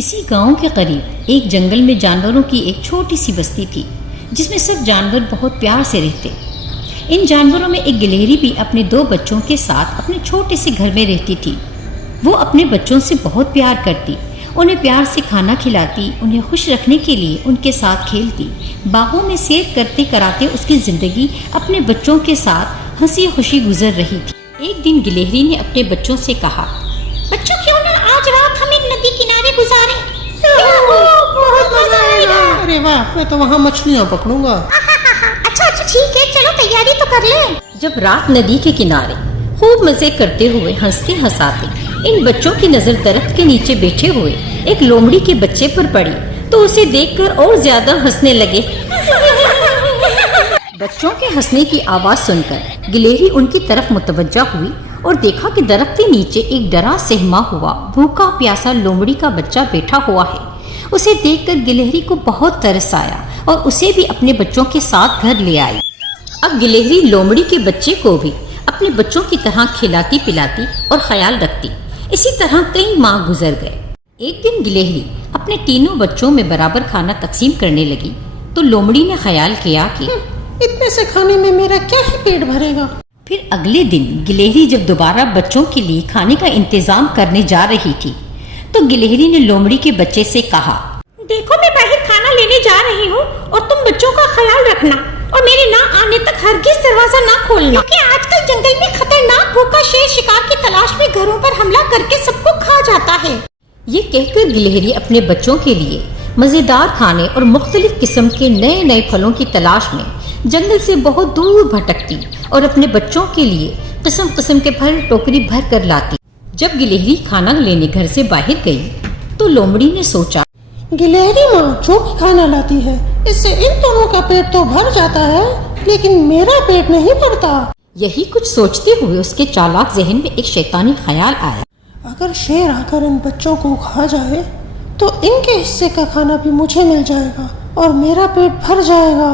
کسی گاؤں کے قریب ایک جنگل میں جانوروں کی ایک چھوٹی سی بستی تھی جس میں سب جانور بہت پیار سے رہتے۔ ان جانوروں میں ایک گلہری بھی اپنے 2 بچوں کے ساتھ اپنے چھوٹے سے گھر میں رہتی تھی۔ وہ اپنے بچوں سے بہت پیار کرتی، انہیں پیار سے کھانا کھلاتی، انہیں خوش رکھنے کے لیے ان کے ساتھ کھیلتی۔ باغوں میں سیر کرتے کراتے اس کی زندگی اپنے بچوں کے ساتھ ہنسی خوشی گزر رہی تھی۔ ایک دن گلہری نے اپنے بچوں سے کہا، بچوں کیوں نہ آج رات ہم ایک ندی کنارے گزاریں؟ بہت مزہ آئے گا۔ ارے واہ، میں تو وہاں مچھلیاں پکڑوں گا۔ اچھا ٹھیک ہے، چلو تیاری تو کر لیں۔ جب رات ندی کے کنارے خوب مزے کرتے ہوئے ہنستے ہنساتے ان بچوں کی نظر درخت کے نیچے بیٹھے ہوئے ایک لومڑی کے بچے پر پڑی تو اسے دیکھ کر اور زیادہ ہنسنے لگے۔ بچوں کے ہنسنے کی آواز سن کر گلہری ان کی طرف متوجہ ہوئی اور دیکھا کہ درخت کے نیچے ایک ڈرا سہما ہوا بھوکا پیاسا لومڑی کا بچہ بیٹھا ہوا ہے۔ اسے دیکھ کر گلہری کو بہت ترس آیا اور اسے بھی اپنے بچوں کے ساتھ گھر لے آئی۔ اب گلہری لومڑی کے بچے کو بھی اپنے بچوں کی طرح کھلاتی پلاتی اور خیال رکھتی۔ اسی طرح کئی ماہ گزر گئے۔ ایک دن گلہری اپنے تینوں بچوں میں برابر کھانا تقسیم کرنے لگی تو لومڑی نے خیال کیا کہ اتنے سے کھانے میں میرا کیا ہی پیٹ بھرے گا۔ پھر اگلے دن گلہری جب دوبارہ بچوں کے لیے کھانے کا انتظام کرنے جا رہی تھی تو گلہری نے لومڑی کے بچے سے کہا، دیکھو میں باہر کھانا لینے جا رہی ہوں اور تم بچوں کا خیال رکھنا اور میرے نہ آنے تک ہرگز دروازہ نہ کھولنا، کیونکہ آج کل جنگل میں خطرناک بھوکا شیر شکار کی تلاش میں گھروں پر حملہ کر کے سب کو کھا جاتا ہے۔ یہ کہہ کر گلہری اپنے بچوں کے لیے مزیدار کھانے اور مختلف قسم کے نئے پھلوں کی تلاش میں جنگل سے بہت دور بھٹکتی اور اپنے بچوں کے لیے قسم قسم کے پھل ٹوکری بھر کر لاتی۔ جب گلہری کھانا لینے گھر سے باہر گئی تو لومڑی نے سوچا، گلہری ماں جو بھی کھانا لاتی ہے اس سے ان دونوں کا پیٹ تو بھر جاتا ہے لیکن میرا پیٹ نہیں بھرتا۔ یہی کچھ سوچتے ہوئے اس کے چالاک ذہن میں ایک شیطانی خیال آیا، اگر شیر آ کر ان بچوں کو کھا جائے تو ان کے حصے کا کھانا بھی مجھے مل جائے گا اور میرا پیٹ بھر جائے گا۔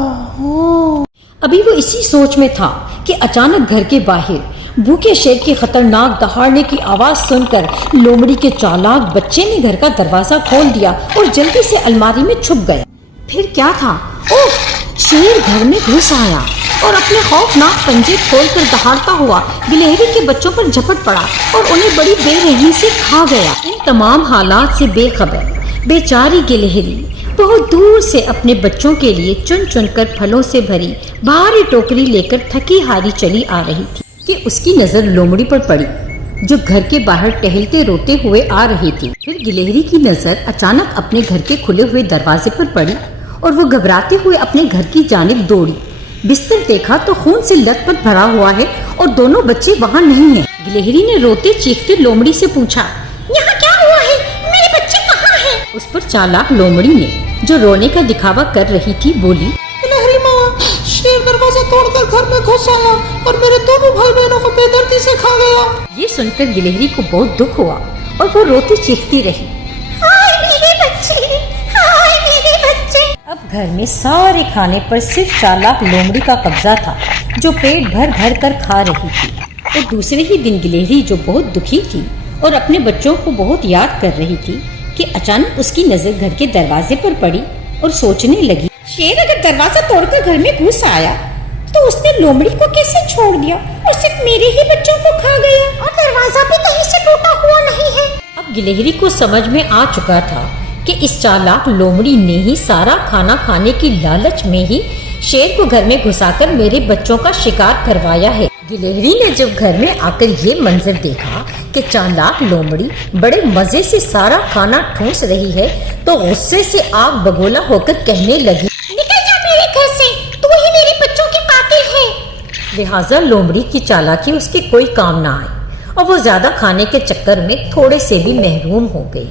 ابھی وہ اسی سوچ میں تھا کہ اچانک گھر کے باہر بھوکے شیر کی خطرناک دہاڑنے کی آواز سن کر لومڑی کے چالاک بچے نے گھر کا دروازہ کھول دیا اور جلدی سے الماری میں چھپ گیا۔ پھر کیا تھا، اوہ! شیر گھر میں گھس آیا اور اپنے خوفناک پنجے کھول کر دہاڑتا ہوا گلہری کے بچوں پر جھپٹ پڑا اور انہیں بڑی بے رحمی سے کھا گیا۔ ان تمام حالات سے بے خبر بیچاری گلہری بہت دور سے اپنے بچوں کے لیے چن چن کر پھلوں سے بھری بھاری ٹوکری لے کر تھکی ہاری چلی آ رہی تھی کہ اس کی نظر لومڑی پر پڑی جو گھر کے باہر ٹہلتے روتے ہوئے آ رہی تھی۔ پھر گلہری کی نظر اچانک اپنے گھر کے کھلے ہوئے دروازے پر پڑی اور وہ گھبراتے ہوئے اپنے گھر کی جانب دوڑی۔ بستر دیکھا تو خون سے لت پت بھرا ہوا ہے اور دونوں بچے وہاں نہیں ہیں۔ گلہری نے روتے چیختے لومڑی سے پوچھا، یہاں کیا ہوا ہے؟ میرے بچے کہاں ہیں؟ اس پر چالاک لومڑی نے جو رونے کا دکھاوا کر رہی تھی بولی، گلہری ماں، شیر دروازہ توڑ کر گھر میں گھس آیا اور میرے دونوں بھائی بہنوں کو بے دردی سے کھا گیا۔ یہ سن کر گلہری کو بہت دکھ ہوا اور وہ روتی چیختی رہی، ہائے میرے بچے، ہائے میرے بچے۔ اب گھر میں سارے کھانے پر صرف چالاک لومڑی کا قبضہ تھا جو پیٹ بھر بھر کر کھا رہی تھی۔ اور دوسرے ہی دن گلہری جو بہت دکھی تھی اور اپنے بچوں کو بہت یاد کر رہی تھی کہ اچانک اس کی نظر گھر کے دروازے پر پڑی اور سوچنے لگی، شیر اگر دروازہ توڑ کر گھر میں گھس آیا تو اس نے لومڑی کو کیسے چھوڑ دیا اور صرف میرے ہی بچوں کو کھا گیا اور دروازہ بھی کہیں سے ٹوٹا ہوا نہیں ہے۔ اب گلہری کو سمجھ میں آ چکا تھا کہ اس چالاک لومڑی نے ہی سارا کھانا کھانے کی لالچ میں ہی شیر کو گھر میں گھسا کر میرے بچوں کا شکار کروایا ہے۔ گلہری نے جب گھر میں آ کر یہ منظر دیکھا کہ چالاک لومڑی بڑے مزے سے سارا کھانا ٹھونس رہی ہے تو غصے سے آگ بگولا ہو کر کہنے لگی، نکل جا میرے گھر سے، تو ہی میرے بچوں کی قاتل ہے۔ لہٰذا لومڑی کی چالاکی اس کے کوئی کام نہ آئی اور وہ زیادہ کھانے کے چکر میں تھوڑے سے بھی محروم ہو گئی۔